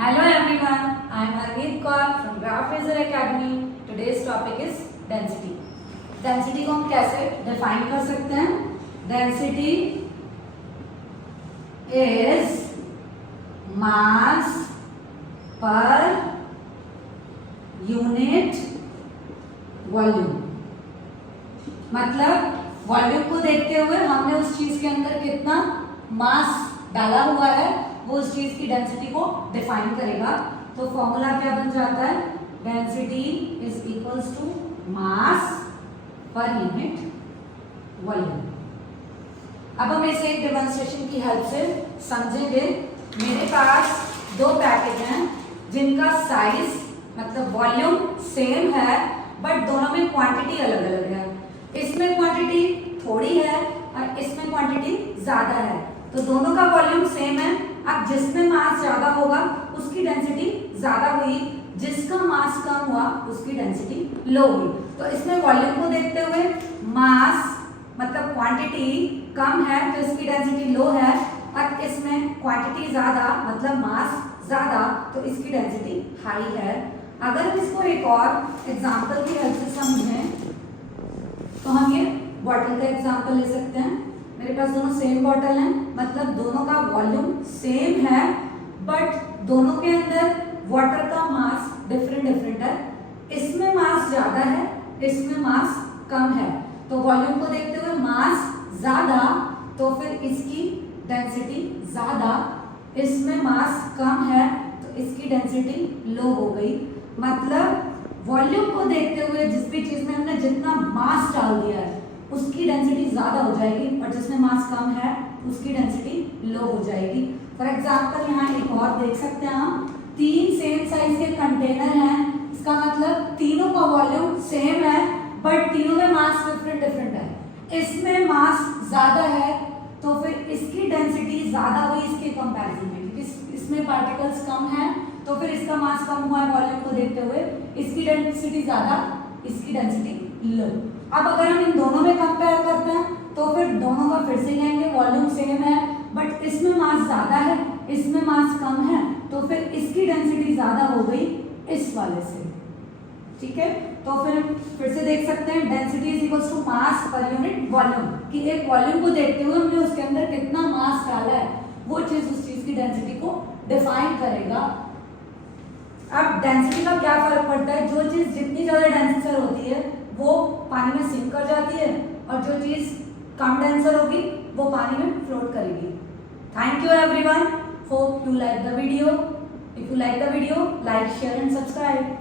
Hello everyone, I am Harmeet Kaur from Graph Razor Academy. Today's topic is density. Density को हम कैसे define कर सकते हैं? Density is mass per unit volume. मतलब volume को देखते हुए हमने उस चीज के अंदर कितना मास डाला हुआ है वो उस चीज की डेंसिटी को डिफाइन करेगा। तो फॉर्मूला क्या बन जाता है? Density is equals to mass per unit volume. अब हम इसे एक डेमोंस्ट्रेशन की हेल्प से समझेंगे। मेरे पास दो पैकेट हैं जिनका साइज मतलब वॉल्यूम सेम है बट दोनों में क्वांटिटी अलग अलग है। इसमें क्वांटिटी थोड़ी है और इसमें क्वांटिटी ज्यादा है, तो दोनों का वॉल्यूम सेम है। अब जिसमें मास ज्यादा होगा उसकी डेंसिटी ज्यादा हुई, जिसका मास कम हुआ उसकी डेंसिटी लो हुई। तो इसमें वॉल्यूम को देखते हुए मास मतलब क्वांटिटी कम है तो इसकी डेंसिटी लो है, और इसमें क्वांटिटी ज्यादा मतलब मास ज्यादा तो इसकी डेंसिटी हाई है। अगर हम इसको एक और एग्जांपल की हेल्प से समझें तो हम ये बॉटल का एग्जांपल ले सकते हैं। मेरे पास दोनों सेम बॉटल हैं, मतलब दोनों का वॉल्यूम सेम है बट दोनों के अंदर वाटर का मास डिफरेंट है। इसमें मास ज्यादा है, इसमें मास कम है। तो वॉल्यूम को देखते हुए मास ज्यादा तो फिर इसकी डेंसिटी ज्यादा, इसमें मास कम है तो इसकी डेंसिटी लो हो गई। मतलब वॉल्यूम को देखते हुए जिस भी चीज में हमने जितना मास डाल दिया है उसकी डेंसिटी ज्यादा हो जाएगी और जिसमें मास कम है उसकी डेंसिटी लो हो जाएगी। फॉर एग्जांपल यहाँ एक और देख सकते हैं हम, तीन सेम साइज के कंटेनर हैं, इसका मतलब तीनों का वॉल्यूम सेम है बट तीनों में मास डिफरेंट है। इसमें मास ज्यादा है तो फिर इसकी डेंसिटी ज्यादा हुई इसके कंपैरिजन में, क्योंकि इसमें पार्टिकल्स कम है तो फिर इसका मास कम हुआ है वॉल्यूम को देखते हुए, इसकी डेंसिटी ज्यादा इसकी डेंसिटी लो। अब अगर हम इन दोनों में कंपेयर करते हैं तो फिर दोनों का फिर से लेंगे, वॉल्यूम सेम है बट इसमें मास ज्यादा है इसमें मास कम है तो फिर इसकी डेंसिटी ज्यादा हो गई इस वाले से। ठीक है, तो फिर से देख सकते हैं density is equals to mass per unit volume, कि एक वॉल्यूम को देखते हुए हमने उसके अंदर कितना मास डाला है वो चीज उस चीज की डेंसिटी को डिफाइन करेगा। अब डेंसिटी का क्या फर्क पड़ता है? जो चीज जितनी ज्यादा डेंसर होती है वो पानी में सिंक कर जाती है और जो चीज कम डेंसर होगी वो पानी में फ्लोट करेगी। Thank you everyone, hope you like the video. If you like the video, like, share and subscribe.